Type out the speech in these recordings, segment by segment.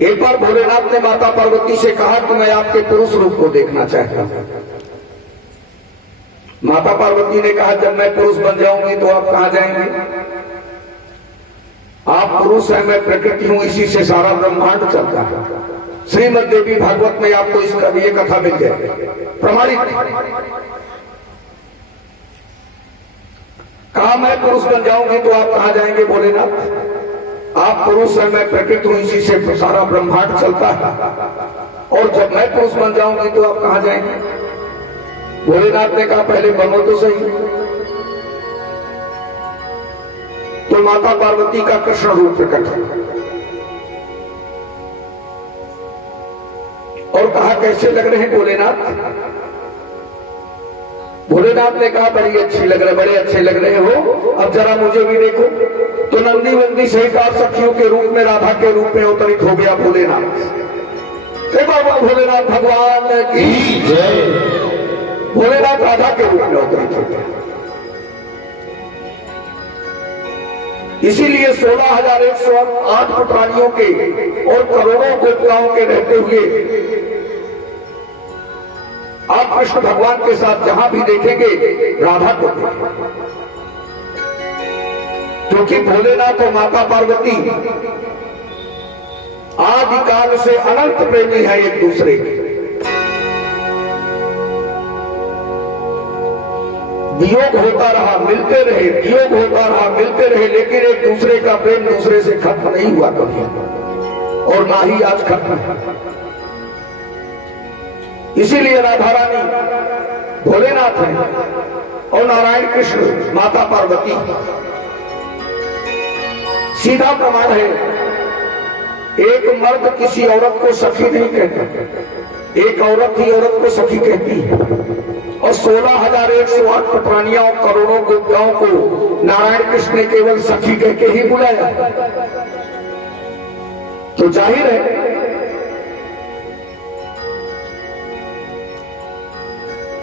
एक बार भोलेनाथ ने माता पार्वती से कहा कि मैं आपके पुरुष रूप को देखना चाहता हूं। माता पार्वती ने कहा जब मैं पुरुष बन जाऊंगी तो आप कहां जाएंगे? आप पुरुष हैं, मैं प्रकृति हूं, इसी से सारा ब्रह्मांड चलता है। श्रीमद् देवी भागवत में आपको इसका भी ये कथा मिल जाएगी, प्रमाणित। कहा मैं पुरुष बन जाऊंगी तो आप कहां जाएंगे भोलेनाथ? आप पुरुष हैं, मैं प्रकृति हूं, इसी से सारा ब्रह्मांड चलता है। और जब मैं पुरुष बन जाऊंगी तो आप कहां जाएंगे? भोलेनाथ ने कहा पहले बनो तो सही। तो माता पार्वती का कृष्ण रूप प्रकट हुआ और कहा कैसे लग रहे हैं भोलेनाथ? भोलेनाथ ने कहा बड़ी अच्छी लग रहे, बड़े अच्छे लग रहे हो, अब जरा मुझे भी देखो। तो नंदी वंदी सहित 8 सखियों के रूप में, राधा के रूप में अवतरित हो गया भोलेनाथ। बाबा भोलेनाथ भगवान की जय। भोलेनाथ राधा के रूप में अवतरित हो गया। इसीलिए 16,108 पुत्रानियों के और करोड़ों गोपिकाओं के रहते हुए आप कृष्ण भगवान के साथ जहां भी देखेंगे राधा को देखेंगे, क्योंकि भोलेनाथ और माता पार्वती आदिकाल से अनंत प्रेमी है एक दूसरे के। वियोग होता रहा, मिलते रहे, वियोग होता रहा, मिलते रहे, लेकिन एक दूसरे का प्रेम दूसरे से खत्म नहीं हुआ कभी, और ना ही आज खत्म है। इसीलिए राधा रानी भोलेनाथ है और नारायण कृष्ण माता पार्वती। सीधा प्रमाण है, एक मर्द किसी औरत को सखी नहीं कहता, एक औरत ही औरत को सखी कहती है। और 16,108 पुत्रानियां, करोड़ों गोपिकाओं को नारायण कृष्ण ने केवल सखी कह के ही बुलाया। तो जाहिर है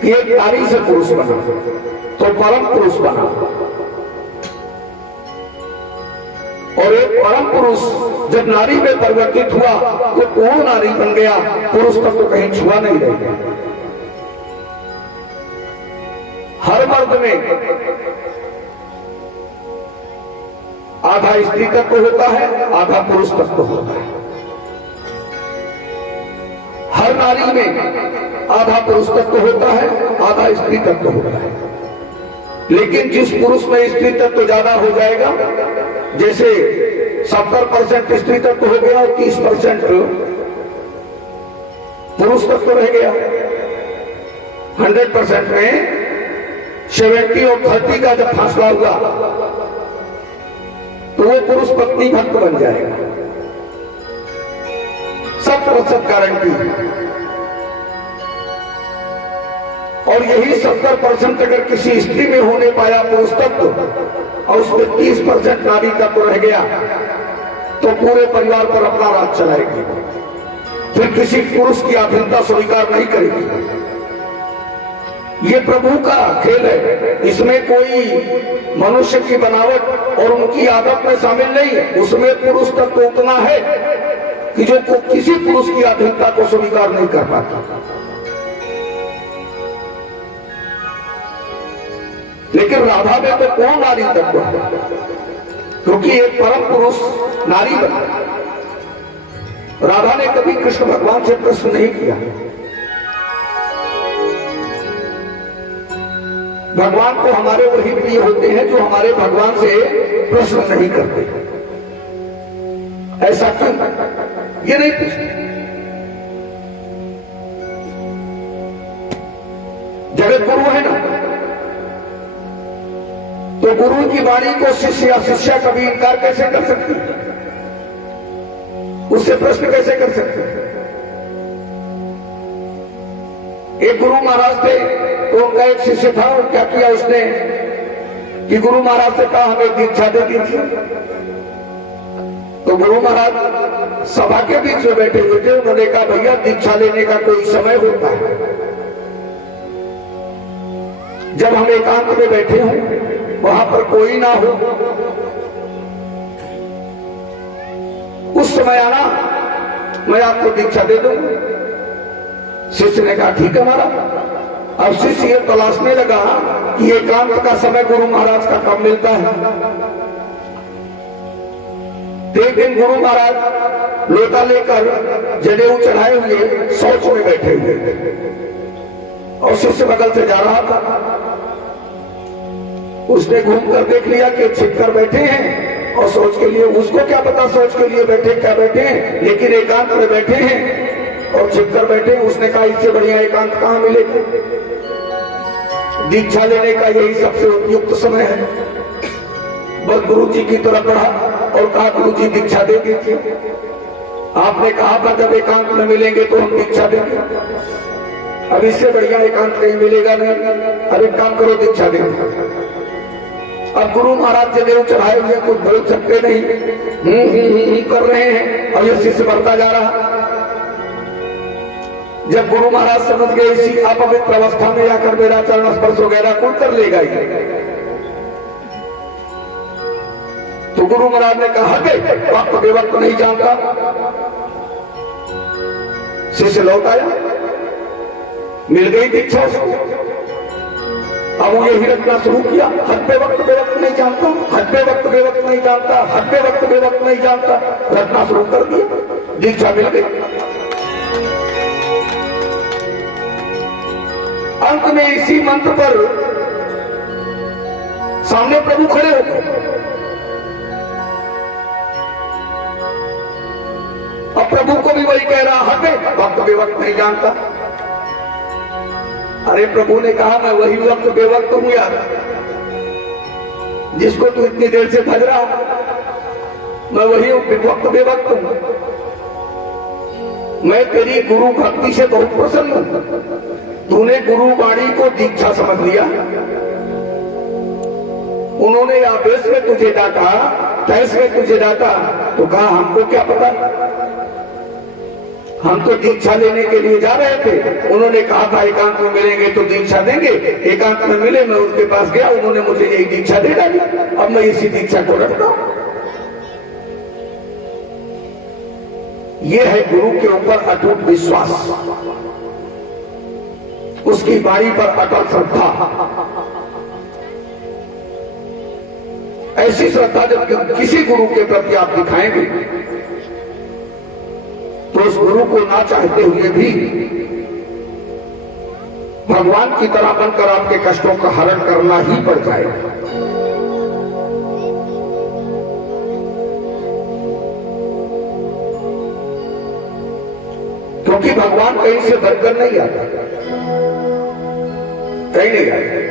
कि एक नारी से पुरुष बना तो परम पुरुष बना, और एक परम पुरुष जब नारी में परिवर्तित हुआ तो पूर्ण नारी बन गया, पुरुष तक तो कहीं छुआ नहीं रह गया। हर मर्द में आधा स्त्री तत्व होता है, आधा पुरुष तत्व होता है। हर नारी में आधा पुरुष तत्व होता है, आधा स्त्री तत्व होता है। लेकिन जिस पुरुष में स्त्री तत्व ज्यादा हो जाएगा, जैसे 70% स्त्री तत्व हो गया और 30% पुरुष तत्व रह गया, 100% में 70 और 30 का जब फासला हुआ तो वो पुरुष पत्नी भक्त बन जाएगा। 100% गारंटी। और यही 70% अगर किसी स्त्री में होने पाया पुरुष तत्व और उसमें 30% नारी तत्व रह गया तो पूरे परिवार पर अपना राज चलाएगी, फिर किसी पुरुष की अधीनता स्वीकार नहीं करेगी। ये प्रभु का खेल है, इसमें कोई मनुष्य की बनावट और उनकी आदत में शामिल नहीं है। उसमें पुरुष तत्व उतना है कि जो किसी पुरुष की अधीनता को स्वीकार नहीं कर पाता। लेकिन राधा में तो कौन नारी तत्व है, क्योंकि एक परम पुरुष नारी बना। राधा ने कभी कृष्ण भगवान से प्रश्न नहीं किया। भगवान को हमारे वही प्रिय होते हैं जो हमारे भगवान से प्रश्न नहीं करते। ऐसा क्यों? ये नहीं पूछते। जगत गुरु है ना, तो गुरु की वाणी को शिष्य या शिष्या कभी इनकार कैसे कर सकती है? उससे प्रश्न कैसे कर सकते हैं? एक गुरु महाराज थे, तो उनका एक शिष्य था, और क्या किया उसने कि गुरु महाराज से कहा हमें दीक्षा दे दीजिए। तो गुरु महाराज सभा के बीच में बैठे हुए थे, उन्होंने कहा भैया दीक्षा लेने का कोई समय होता है, जब हम एकांत में बैठे हों, वहां पर कोई ना हो, उस समय आना मैं आपको दीक्षा दे दूंगा। शिष्य ने कहा ठीक है महाराज। अब शिष्य ये तलाशने लगा कि एकांत का समय गुरु महाराज का कब मिलता है। एक दिन गुरु महाराज लोटा लेकर जनेऊ चढ़ाए हुए शौच में बैठे हुए और शिष्य बगल से जा रहा था। उसने घूम कर देख लिया कि छिप कर बैठे हैं और सोच के लिए, उसको क्या पता सोच के लिए बैठे क्या बैठे हैं, लेकिन एकांत में बैठे हैं और छिप कर बैठे हैं। उसने कहा इससे बढ़िया एकांत कहां मिलेगा, दीक्षा लेने का यही सबसे उपयुक्त समय है। बस गुरु जी की तरफ बढ़ा और कहा गुरु जी दीक्षा दे दीजिए। आपने कहा था जब एकांत में मिलेंगे तो हम दीक्षा देंगे, अब इससे बढ़िया एकांत कहीं मिलेगा नहीं, अब एक काम करो दीक्षा दे। अब गुरु महाराज जनेऊ चढ़ाए हुए कुछ बोल सकते नहीं, कर रहे हैं और ये शिष्य बढ़ता जा रहा। जब गुरु महाराज समझ गए इसी अपवित्र अवस्था में जाकर मेरा चरण स्पर्श वगैरह कुल कर लेगा, तो गुरु महाराज ने कहा वक्त बेवक्त नहीं जानता। शिष्य लौट आया, मिल गई दीक्षा उसको। अब वो यही रखना शुरू किया, हद पे वक्त बेवक्त नहीं जानता, हद पे वक्त बेवक्त नहीं जानता, हद पे वक्त बेवक्त नहीं जानता, रखना शुरू कर दिया, दीक्षा मिल गई। अंत में इसी मंत्र पर सामने प्रभु खड़े हो गए। अब प्रभु को भी वही कह रहा, हद वक्त बेवक्त नहीं जानता। अरे प्रभु ने कहा मैं वही वक्त बेवक्त हूं यार, जिसको तू इतनी देर से भज रहा हो, मैं वही वक्त बेवक्त हूं। मैं तेरी गुरु भक्ति से बहुत प्रसन्न हूं। तूने गुरु वाणी को दीक्षा समझ लिया, उन्होंने आवेश में तुझे डांटा, तैस में तुझे डांटा, तो कहा हमको क्या पता, हम तो दीक्षा लेने के लिए जा रहे थे। उन्होंने कहा था एकांत में मिलेंगे तो दीक्षा देंगे, एकांत में मिले, मैं उनके पास गया, उन्होंने मुझे यही दीक्षा दे डाली, अब मैं इसी दीक्षा को रखता हूं। यह है गुरु के ऊपर अटूट विश्वास, उसकी वाणी पर अटल श्रद्धा। ऐसी श्रद्धा जब किसी गुरु के प्रति आप दिखाएंगे तो उस गुरु को ना चाहते हुए भी भगवान की तरह बनकर आपके कष्टों का हरण करना ही पड़ जाएगा। क्योंकि भगवान कहीं से बनकर नहीं आता, कहीं नहीं आता।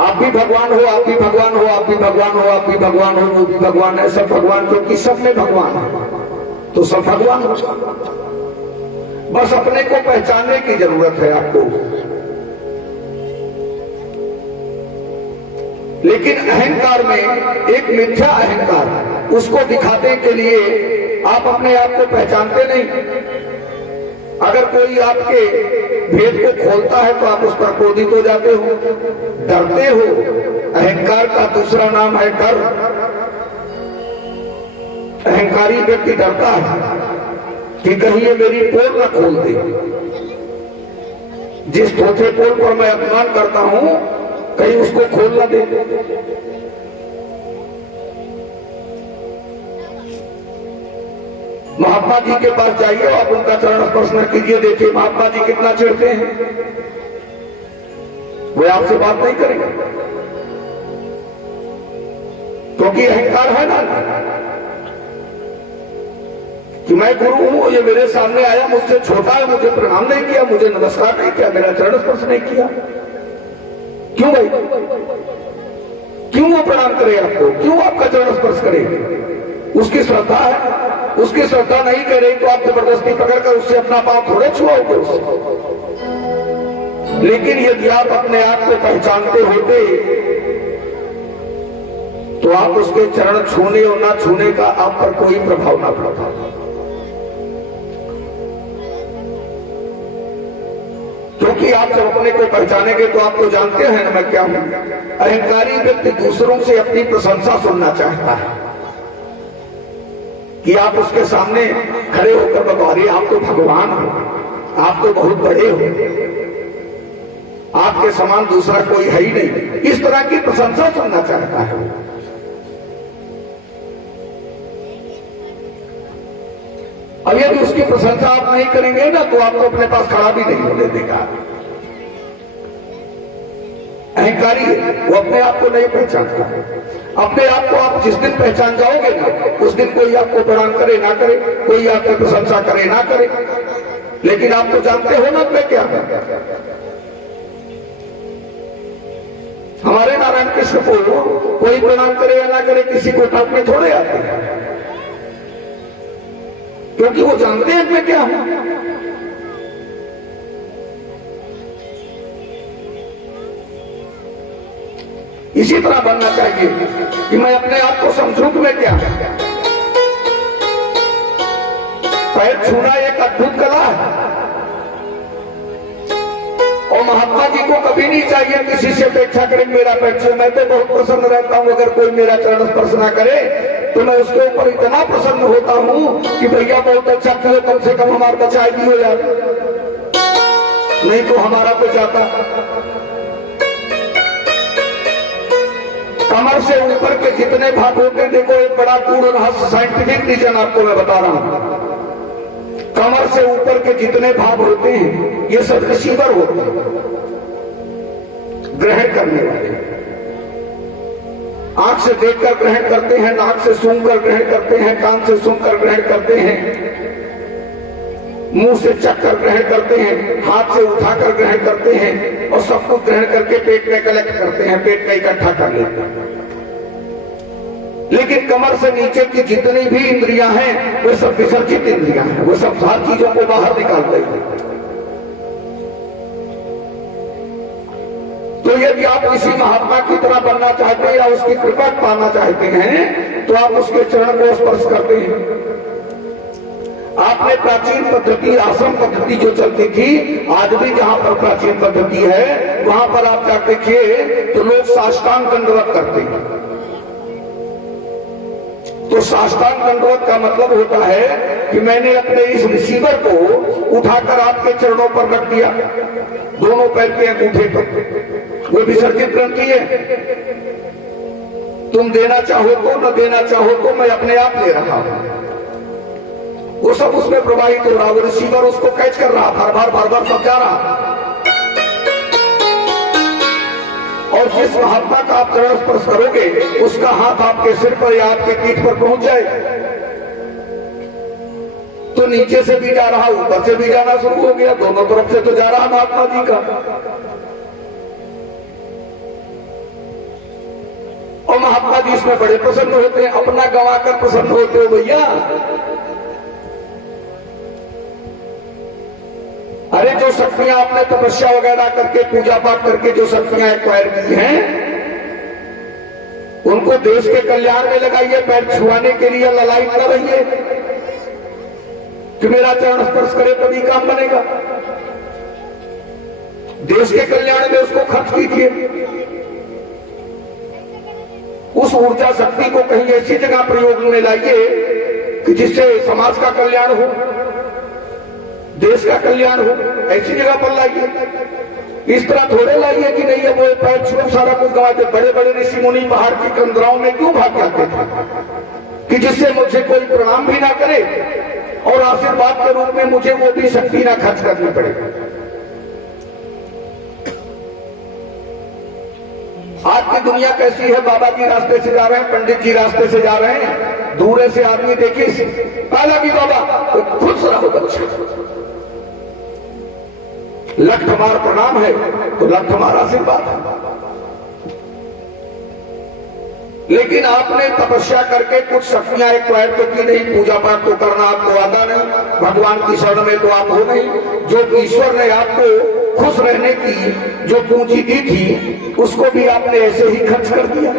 आप भी भगवान हो, आप भी भगवान हो, आप भी भगवान हो, आप भी भगवान हो, वो भी भगवान है, सब भगवान, क्योंकि सब में भगवान है तो सब भगवान हो। बस अपने को पहचानने की जरूरत है आपको। लेकिन अहंकार में एक मिथ्या अहंकार, उसको दिखाने के लिए आप अपने आप को पहचानते नहीं। अगर कोई आपके भेद को खोलता है तो आप उस पर क्रोधित हो जाते हो, डरते हो। अहंकार का दूसरा नाम है डर। अहंकारी व्यक्ति डरता है कि कहीं ये मेरी पोल न खोल दे। जिस चौथे पोल पर मैं अपमान करता हूं कहीं उसको खोल न दे। महात्मा जी के पास जाइए, आप उनका चरण स्पर्श न कीजिए, देखिए महात्मा जी कितना चिढ़ते हैं, वो आपसे बात नहीं करेंगे क्योंकि अहंकार है ना कि मैं गुरु हूं, ये मेरे सामने आया, मुझसे छोटा है, मुझे प्रणाम नहीं किया, मुझे नमस्कार नहीं किया, मेरा चरण स्पर्श नहीं किया। क्यों भाई, क्यों वो प्रणाम करे आपको, क्यों आपका चरण स्पर्श करे? उसकी श्रद्धा है, उसकी श्रद्धा नहीं करे तो आप जबरदस्ती पकड़कर उससे अपना पांव थोड़े छुआओगे उससे। लेकिन यदि आप अपने आप को पहचानते होते तो आप उसके चरण छूने और ना छूने का आप पर कोई प्रभाव ना पड़ता। क्योंकि आप जब अपने को पहचानेंगे तो आप तो जानते हैं ना मैं क्या हूं। अहंकारी व्यक्ति दूसरों से अपनी प्रशंसा सुनना चाहता है, कि आप उसके सामने खड़े होकर बता रहे आप तो भगवान हो, आप तो बहुत बड़े हो, आपके समान दूसरा कोई है ही नहीं। इस तरह की प्रशंसा सुनना चाहता है। अब यदि उसकी प्रशंसा आप नहीं करेंगे ना तो आपको अपने पास खड़ा भी नहीं होने देगा। अहंकारी है, वो अपने आप को नहीं पहचानता। अपने आप को आप जिस दिन पहचान जाओगे ना, उस दिन कोई आपको प्रणाम करे ना करे, कोई आपकी प्रशंसा करे ना करे, लेकिन आप तो जानते हो ना मैं क्या है। हमारे नारायण कृष्ण को कोई प्रणाम करे या ना करे, किसी को टॉप में थोड़े आते हैं, क्योंकि वो जानते हैं मैं क्या हूं। इसी तरह बनना चाहिए कि मैं अपने आप को समझूं कि मैं क्या है। पैर छूना एक अद्भुत कला है, और महात्मा जी को कभी नहीं चाहिए किसी से अपेक्षा करें मेरा पैर छू। मैं तो बहुत प्रसन्न रहता हूं, अगर कोई मेरा चरण स्पर्श ना करे तो मैं उसके ऊपर इतना प्रसन्न होता हूं कि भैया बहुत अच्छा किया, कम से कम हमारा बचाए भी हो जाए, नहीं तो हमारा तो जाता। कमर से ऊपर के जितने भाग होते हैं, देखो एक बड़ा गूढ़ रहस्य, साइंटिफिक रीजन आपको मैं बता रहा हूं। कमर से ऊपर के जितने भाग होते हैं ये सब रिसीवर होते हैं, ग्रहण करने वाले। आंख से देखकर ग्रहण करते हैं, नाक से सूंघकर ग्रहण करते हैं, कान से सुनकर ग्रहण करते हैं, मुंह से चखकर ग्रहण करते हैं, हाथ से उठाकर ग्रहण करते हैं, और सब कुछ ग्रहण करके पेट में कलेक्ट करते हैं, पेट में इकट्ठा कर लेते हैं। लेकिन कमर से नीचे की जितनी भी इंद्रियां हैं वो सब विसर्जित इंद्रियां हैं, वो सब हर चीजों को बाहर निकाल रही हैं। तो यदि आप किसी महात्मा की तरह बनना चाहते हैं या उसकी कृपा पाना चाहते हैं तो आप उसके चरण को स्पर्श करते हैं। आपने प्राचीन पद्धति, आश्रम पद्धति जो चलती थी, आज भी जहां पर प्राचीन पद्धति है वहां पर आप जाकर देखिए तो लोग साष्टांग दंडवत करते हैं। तो साष्टांग दंडवत का मतलब होता है कि मैंने अपने इस रिसीवर को उठाकर आपके चरणों पर रख दिया, दोनों पैर के अंगूठे पर। वो विसर्जित ग्रंथि है, तुम देना चाहो तो न देना चाहो तो मैं अपने आप ले रहा हूं। वो सब उसमें प्रवाहित हो रहा, वो रिसीवर उसको कैच कर रहा, बार बार समझा रहा। और जिस महात्मा का आप चरण स्पर्श करोगे उसका हाथ आपके सिर पर या आपके पीठ पर पहुंच जाए तो नीचे से भी जा रहा, ऊपर से भी जाना शुरू हो गया, दोनों तरफ से तो जा रहा महात्मा जी का। और महात्मा जी इसमें बड़े प्रसन्न होते हैं, अपना गंवाकर प्रसन्न होते हो भैया। अरे जो शक्तियां आपने तपस्या वगैरह करके, पूजा पाठ करके जो शक्तियां एक्वायर की हैं उनको देश के कल्याण में लगाइए, पैर छुआने के लिए ललायत न रहिए कि मेरा चरण स्पर्श करे तभी काम बनेगा। देश के कल्याण में उसको खर्च कीजिए। उस ऊर्जा शक्ति को कहीं ऐसी जगह प्रयोग में लाइए कि जिससे समाज का कल्याण हो, देश का कल्याण हो, ऐसी जगह पर लाइए। इस तरह थोड़े लाइए कि नहीं है वो पैर छुए सारा कुछ गंवाते। बड़े बड़े ऋषि मुनि पहाड़ की कंदराओं में क्यों भाग जाते थे कि जिससे मुझे कोई प्रणाम भी ना करे और आशीर्वाद के रूप में मुझे वो भी शक्ति ना खर्च करनी पड़े। आज की दुनिया कैसी है, बाबा जी रास्ते से जा रहे हैं, पंडित जी रास्ते से जा रहे हैं, दूर से आदमी देखिए काला भी बाबा तो खुश रहो बच्चे, लख हमार प्रणाम है तो लख हमारा आशीर्वाद है। लेकिन आपने तपस्या करके कुछ शक्तियां एक्वायर तो की नहीं, पूजा पाठ तो करना आपको आता नहीं, भगवान की शरण में तो आप हो नहीं। जो ईश्वर ने आपको खुश रहने की जो पूंजी दी थी उसको भी आपने ऐसे ही खर्च कर दिया।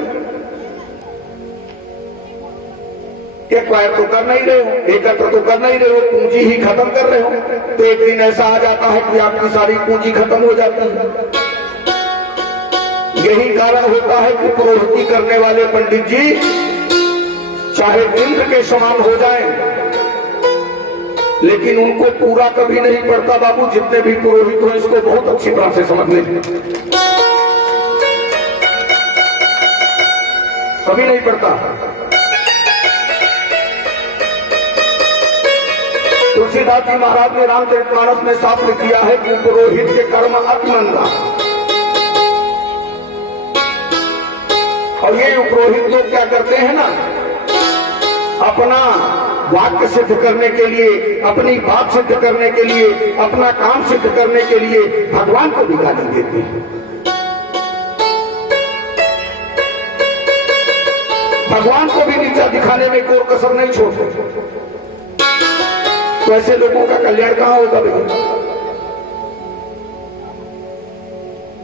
एक्वायर तो कर नहीं रहे हो, एकत्र तो कर नहीं रहे हो, पूंजी ही खत्म कर रहे हो। तो एक दिन ऐसा आ जाता है कि आपकी सारी पूंजी खत्म हो जाती है। यही कारण होता है कि पुरोहिती करने वाले पंडित जी चाहे इंद्र के समान हो जाएं, लेकिन उनको पूरा कभी नहीं पड़ता बाबू। जितने भी पुरोहित हो इसको बहुत अच्छी तरह से समझ लें, कभी नहीं पड़ता। तुलसीदास जी महाराज ने रामचरितमानस में साफ लिख दिया है कि पुरोहित के कर्म अति मंदा। और ये पुरोहित लोग क्या करते हैं ना, अपना वाक्य सिद्ध करने के लिए, अपनी बात सिद्ध करने के लिए, अपना काम सिद्ध करने के लिए भगवान को भी गाली देते हैं। भगवान को भी नीचा दिखाने में कोई कसर नहीं छोड़ते। तो ऐसे लोगों का कल्याण कहां होगा भैया?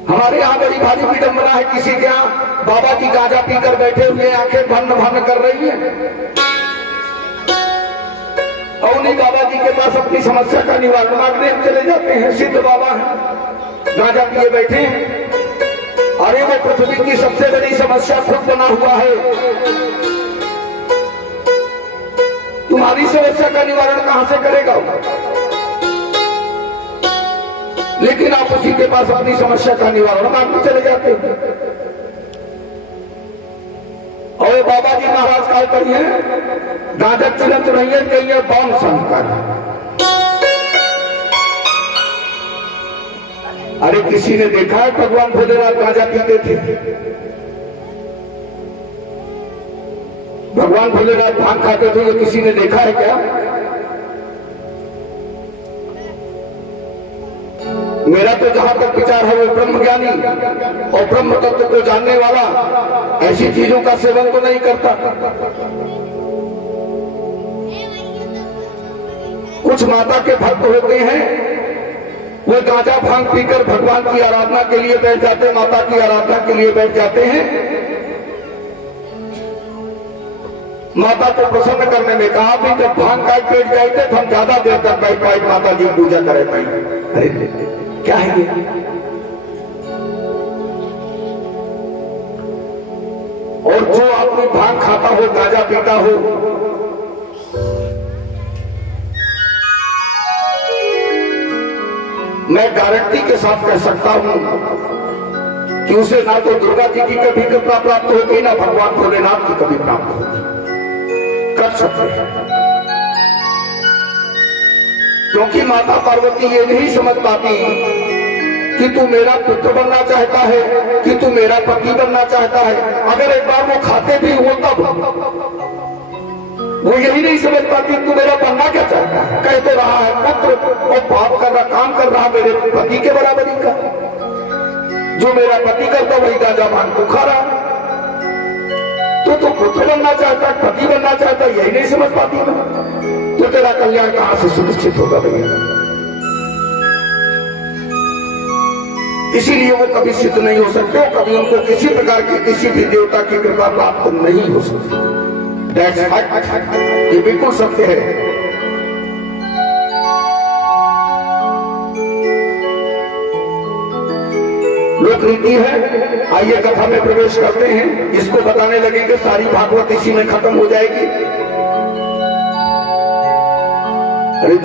हमारे यहाँ बड़ी भारी विडंबना है, किसी के यहाँ बाबा की गांजा पीकर बैठे हुए आंखें भन्न भन्न कर रही हैं, और उन्हीं बाबा जी के पास अपनी समस्या का निवारण मांगने चले जाते हैं। सिद्ध बाबा हैं, गांजा पिए बैठे हैं। अरे वो पृथ्वी की सबसे बड़ी समस्या खुद बना हुआ है, तुम्हारी समस्या का निवारण कहां से करेगा? लेकिन आप उसी के पास अपनी समस्या का निवारण मांगने चले जाते हैं। और बाबा जी महाराज क्या करिए, गांजा चिलंत नहीं है, कहिए बौन संस्कार। अरे किसी ने देखा है भगवान भोलेनाथ गांजा पीते थे? भगवान भोलेनाथ भांग खाते थे, ये किसी ने देखा है क्या? मेरा तो जहां तक विचार है वो ब्रह्मज्ञानी और ब्रह्म तत्व को जानने वाला ऐसी चीजों का सेवन तो नहीं करता। कुछ माता के भक्त होते हैं, वो गांजा भांग पीकर भगवान की आराधना के लिए बैठ जाते, माता की आराधना के लिए बैठ जाते हैं। माता को प्रसन्न करने में कहा भी जब भांग का पेट जाए थे तो हम ज्यादा देर तक बैठ पाए, माता जी पूजा करे पाई। अरे क्या है ये? और जो आदमी भांग खाता हो, गांजा पीता हो, मैं गारंटी के साथ कह सकता हूं कि उसे ना तो दुर्गा जी की कभी कृपा प्राप्त होगी, ना भगवान भोलेनाथ की कभी प्राप्त होगी। कर सकते हैं, क्योंकि माता पार्वती ये नहीं समझ पाती कि तू मेरा पुत्र बनना चाहता है, कि तू मेरा पति बनना चाहता है। अगर एक बार वो खाते भी हो तब वो यही नहीं समझ पाती तू मेरा बनना क्या चाहता है। कह तो रहा है पुत्र और पाप कर रहा, काम कर रहा मेरे पति के बराबरी का। जो मेरा पति करता वही गांजा भांग को खा रहा। तो पुत्र बनना चाहता, पति बनना चाहता, यही नहीं समझ पाती ना, तो तेरा कल्याण कहां से सुनिश्चित होगा भैया? इसीलिए वो कभी सिद्ध नहीं हो सकते, कभी उनको किसी प्रकार की किसी भी देवता की कृपा प्राप्त नहीं हो सकती। That's fact, ये बिल्कुल सत्य है। लोक रीति है। आइए कथा में प्रवेश करते हैं, जिसको बताने लगेंगे सारी भागवत इसी में खत्म हो जाएगी। अरे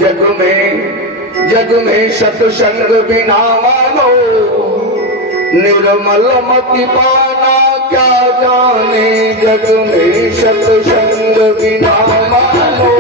जग में सत्संग बिना मानो, निर्मल मति पाना क्या जाने। जग में सत्संग बिना मानो,